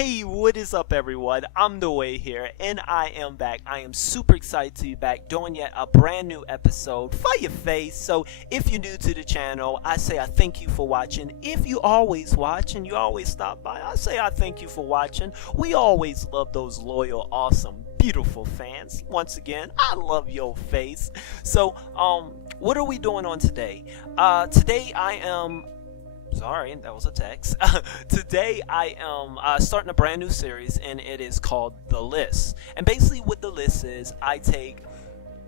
Hey, what is up everyone? I'm Imdaway here and I am back. I am super excited to be back doing yet a brand new episode for your face. So if you're new to the channel, I say I thank you for watching. If you always watch and you always stop by, I say I thank you for watching. We always love those loyal, awesome, beautiful fans. Once again, I love your face. So what are we doing on today? Today I am Sorry, that was a text. Today I am starting a brand new series, and it is called The List. And basically what The List is, I take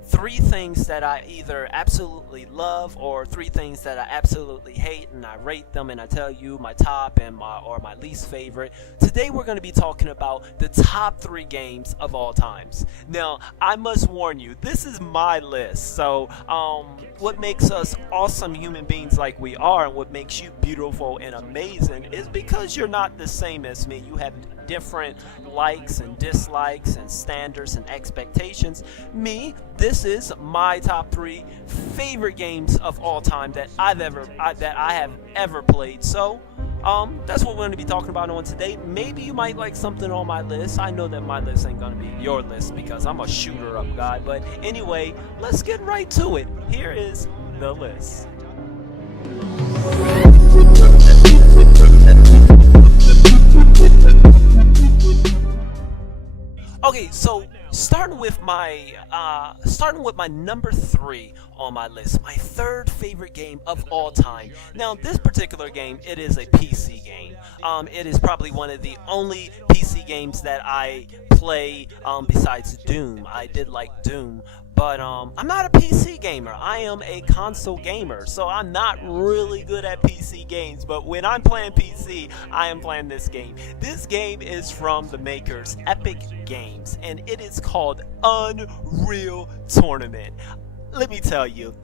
3 things that I either absolutely love or 3 things that I absolutely hate, and I rate them and I tell you my top and my least favorite. Today we're going to be talking about the top 3 games of all times. Now, I must warn you, this is my list. So, what makes us awesome human beings like we are, and what makes you beautiful and amazing, is because you're not the same as me. You have different likes and dislikes and standards and expectations. This is my top 3 favorite games of all time that I have ever played. So that's what we're going to be talking about on today. Maybe you might like something on my list. I know that my list ain't going to be your list because I'm a shooter up guy. But anyway, let's get right to it. Here is the list. Okay, so starting with my number 3 on my list, my 3rd favorite game of all time. Now, this particular game, it is a PC game. It is probably one of the only PC games that I play besides Doom. I did like Doom. But I'm not a PC gamer. I am a console gamer, so I'm not really good at PC games. But when I'm playing PC, I am playing this game. This game is from the makers Epic Games, and it is called Unreal Tournament. Let me tell you,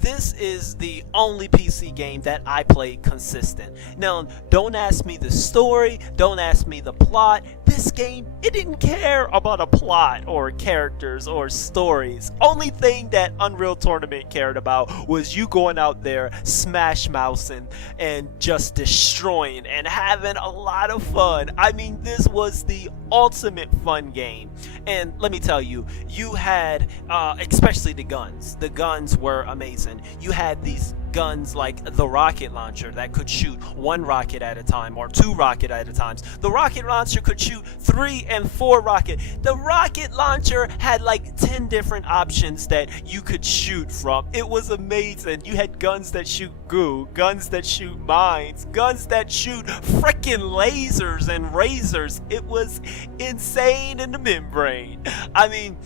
this is the only PC game that I play consistent. Now, don't ask me the story, don't ask me the plot. This game, it didn't care about a plot or characters or stories. Only thing that Unreal Tournament cared about was you going out there smash mousing and just destroying and having a lot of fun. I mean, this was the ultimate fun game. And let me tell you, you had especially the guns. The guns were amazing. You had these guns like the rocket launcher that could shoot 1 rocket at a time or 2 rocket at a time. The rocket launcher could shoot 3 and 4 rocket. The rocket launcher had like 10 different options that you could shoot from. It was amazing. You had guns that shoot goo, guns that shoot mines, guns that shoot freaking lasers and razors. It was insane in the membrane. I mean,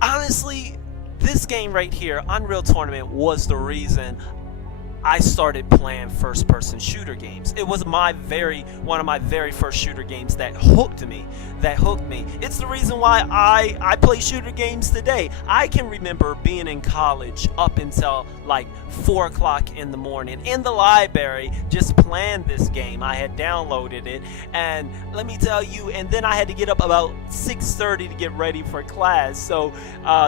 honestly, this game right here, Unreal Tournament, was the reason I started playing first-person shooter games. It was one of my very first shooter games that hooked me. It's the reason why I play shooter games today. I can remember being in college up until like 4 o'clock in the morning in the library just playing this game. I had downloaded it, and let me tell you, and then I had to get up about 6:30 to get ready for class. So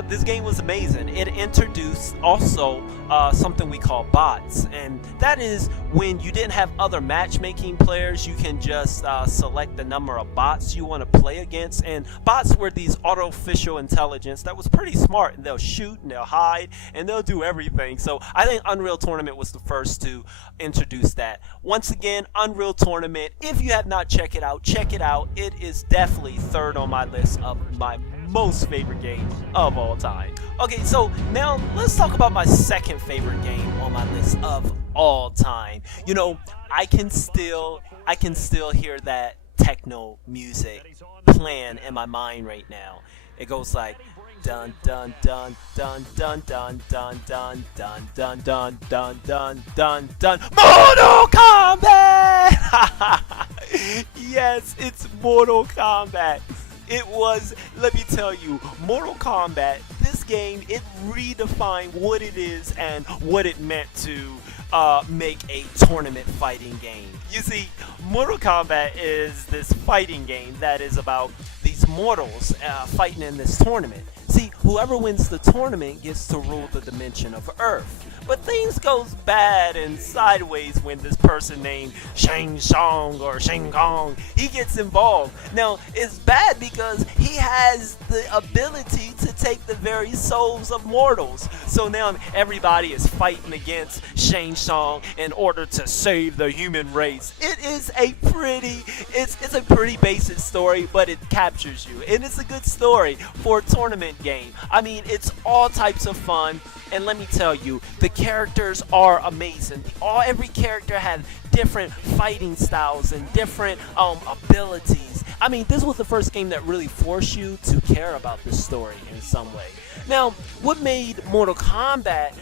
this game was amazing. It introduced also something we call bots. And that is when you didn't have other matchmaking players, you can just select the number of bots you want to play against. And bots were these artificial intelligence that was pretty smart, and they'll shoot and they'll hide and they'll do everything. So I think Unreal Tournament was the first to introduce that. Once again, Unreal Tournament, if you have not checked it out, check it out. It is definitely 3rd on my list of my most favorite game of all time. Okay, so now let's talk about my 2nd favorite game on my list of all time. You know, I can still hear that techno music playing in my mind right now. It goes like dun dun dun dun dun dun dun dun dun dun dun dun dun dun dun. Mortal Kombat! Yes, it's Mortal Kombat. It was, let me tell you, Mortal Kombat, this game, it redefined what it is and what it meant to make a tournament fighting game. You see, Mortal Kombat is this fighting game that is about these mortals fighting in this tournament. See, whoever wins the tournament gets to rule the dimension of Earth. But things goes bad and sideways when this person named Shang Tsung or Shang Kong, he gets involved. Now, it's bad because he has the ability to take the very souls of mortals. So now everybody is fighting against Shang Tsung in order to save the human race. It's a pretty basic story, but it captures you. And it's a good story for a tournament game. I mean, it's all types of fun. And let me tell you, the characters are amazing. Every character had different fighting styles and different abilities. I mean, this was the first game that really forced you to care about the story in some way. Now, what made Mortal Kombat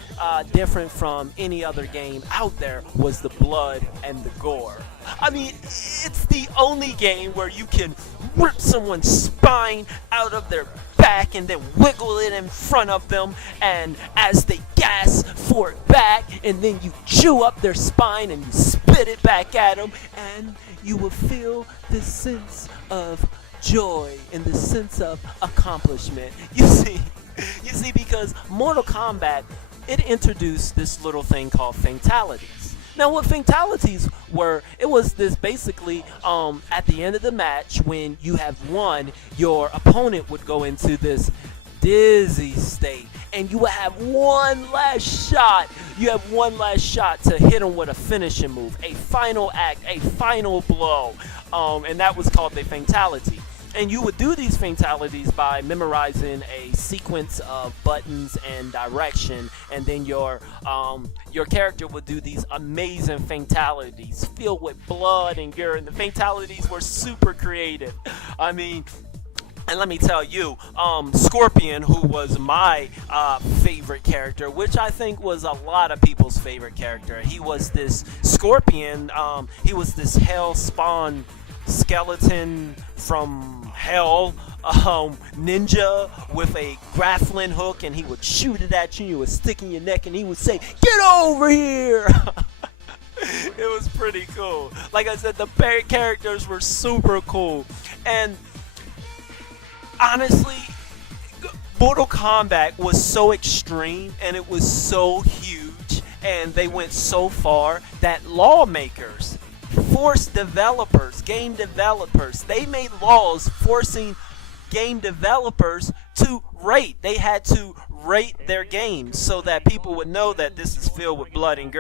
different from any other game out there was the blood and the gore. I mean, it's the only game where you can rip someone's spine out of their back and then wiggle it in front of them, and as they gasp for it back, and then you chew up their spine and you spit it back at them, and you will feel this sense of joy and this sense of accomplishment. You see, because Mortal Kombat, it introduced this little thing called fatalities. Now, what fatalities were, it was this basically, at the end of the match, when you have won, your opponent would go into this dizzy state, and you would have one last shot. You have one last shot to hit him with a finishing move, a final act, a final blow, and that was called the fatality. And you would do these fatalities by memorizing a sequence of buttons and direction, and then your character would do these amazing fatalities filled with blood and gore. And the fatalities were super creative. I mean, and let me tell you, Scorpion, who was my favorite character, which I think was a lot of people's favorite character. He was this Scorpion. He was this hell spawn skeleton from hell, ninja with a grappling hook, and he would shoot it at you. You would stick in your neck, and he would say, "Get over here!" It was pretty cool. Like I said, the characters were super cool, and honestly, Mortal Kombat was so extreme, and it was so huge, and they went so far that lawmakers forced game developers, they made laws forcing game developers to rate. They had to rate their games so that people would know that this is filled with blood and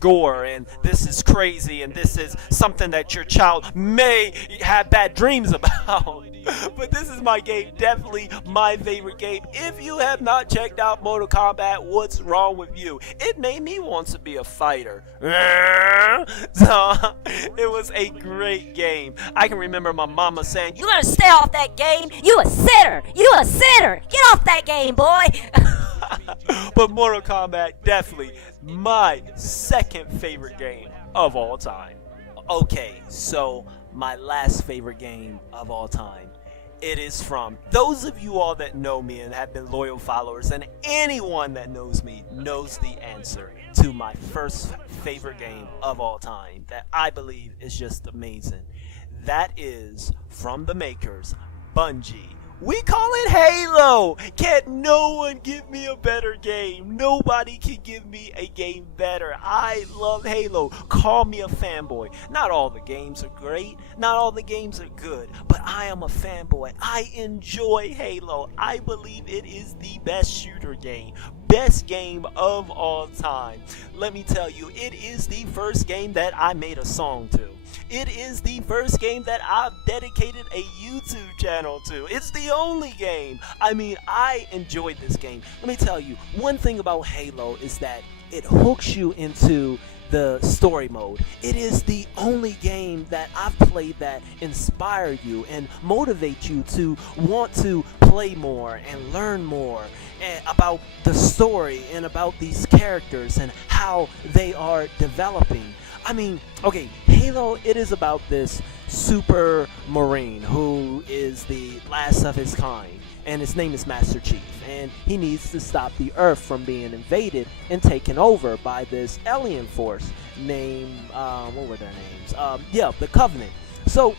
gore, and this is crazy, and this is something that your child may have bad dreams about. But this is my game, definitely my favorite game. If you have not checked out Mortal Kombat, what's wrong with you? It made me want to be a fighter. So, it was a great game. I can remember my mama saying, "You gotta stay off that game. You a sitter. You a sitter. Get off that game, boy." But Mortal Kombat, definitely my second favorite game of all time. Okay, so my last favorite game of all time. It is from those of you all that know me and have been loyal followers, and anyone that knows me knows the answer to my first favorite game of all time that I believe is just amazing. That is from the makers, Bungie. We call it Halo. Can't no one give me a better game. Nobody can give me a game better. I love Halo. Call me a fanboy. Not all the games are great. Not all the games are good. But I am a fanboy. I enjoy Halo. I believe it is the best shooter game. Best game of all time. Let me tell you, it is the first game that I made a song to. It is the first game that I've dedicated a YouTube channel to. It's the only game. I mean, I enjoyed this game. Let me tell you, one thing about Halo is that it hooks you into the story mode. It is the only game that I've played that inspire you and motivate you to want to play more and learn more about the story and about these characters and how they are developing. I mean, okay, Halo, it is about this super marine who is the last of his kind, and his name is Master Chief, and he needs to stop the Earth from being invaded and taken over by this alien force named, what were their names? The Covenant. So,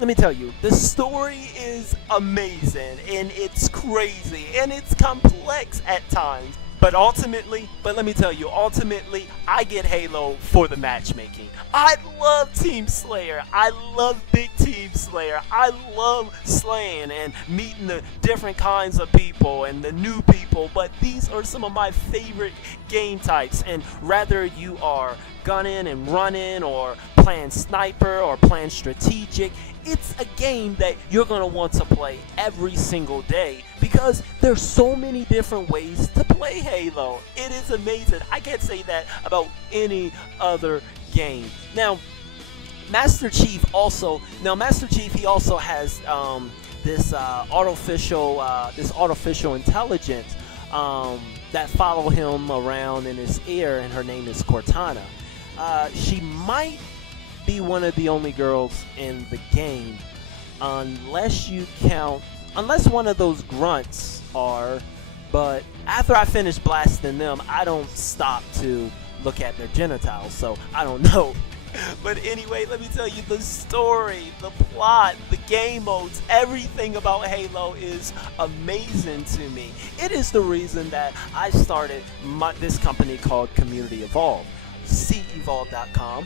let me tell you, the story is amazing, and it's crazy, and it's complex at times. But let me tell you, ultimately, I get Halo for the matchmaking. I love Team Slayer. I love Big Team Slayer. I love slaying and meeting the different kinds of people and the new people. But these are some of my favorite game types. And whether you are gunning and running or playing sniper or playing strategic, it's a game that you're going to want to play every single day because there's so many different ways to play Halo. It is amazing. I can't say that about any other game. Now, Master Chief he also has this artificial intelligence that follow him around in his ear, and her name is Cortana. She might be one of the only girls in the game, unless one of those grunts are. But after I finish blasting them, I don't stop to look at their genitals, so I don't know. But anyway, let me tell you, the story, the plot, the game modes, everything about Halo is amazing to me. It is the reason that I started this company called Community Evolve. cevolve.com.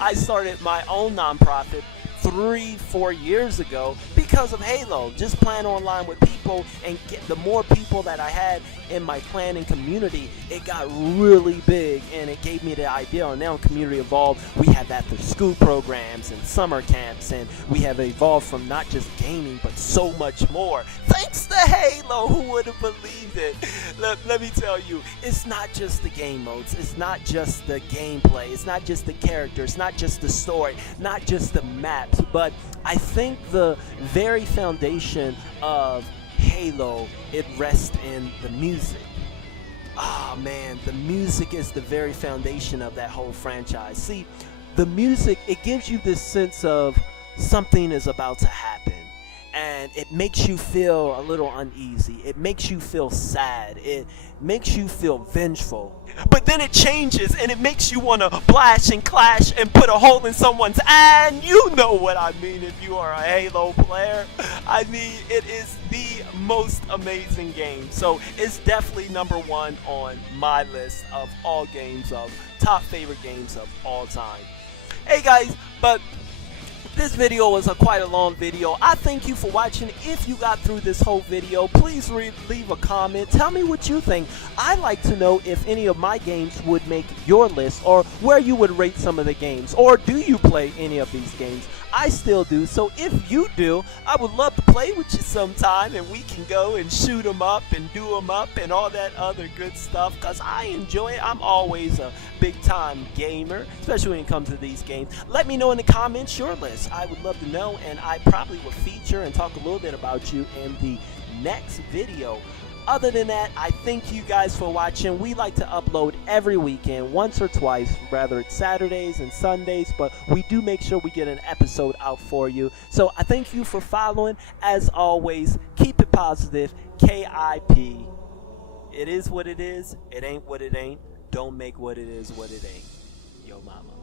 I started my own nonprofit 3-4 years ago because of Halo. Just playing online with people, and the more people that I had in my clan and community, it got really big, and it gave me the idea. And now in Community Evolve, we have after school programs and summer camps, and we have evolved from not just gaming but so much more. Thanks to Halo, who would have believed it? Let me tell you, it's not just the game modes, it's not just the gameplay, it's not just the characters, it's not just the story, not just the maps, but I think the very foundation of Halo, it rests in the music. Ah, man, the music is the very foundation of that whole franchise. See, the music, it gives you this sense of something is about to happen. And it makes you feel a little uneasy. It makes you feel sad. It makes you feel vengeful. But then it changes and it makes you want to blast and clash and put a hole in someone's eye. And you know what I mean if you are a Halo player. I mean, it is the most amazing game. So it's definitely number one on my list of all games, of top favorite games of all time. Hey guys, but this video was quite a long video. I thank you for watching. If you got through this whole video, please leave a comment. Tell me what you think. I'd like to know if any of my games would make your list, or where you would rate some of the games, or do you play any of these games? I still do, so if you do, I would love to play with you sometime, and we can go and shoot them up and do them up and all that other good stuff, because I enjoy it. I'm always a big time gamer, especially when it comes to these games. Let me know in the comments your list. I would love to know, and I probably will feature and talk a little bit about you in the next video. Other than that, I thank you guys for watching. We like to upload every weekend, once or twice, rather it's Saturdays and Sundays, but we do make sure we get an episode out for you. So I thank you for following. As always, keep it positive. KIP. It is what it is. It ain't what it ain't. Don't make what it is what it ain't. Yo mama.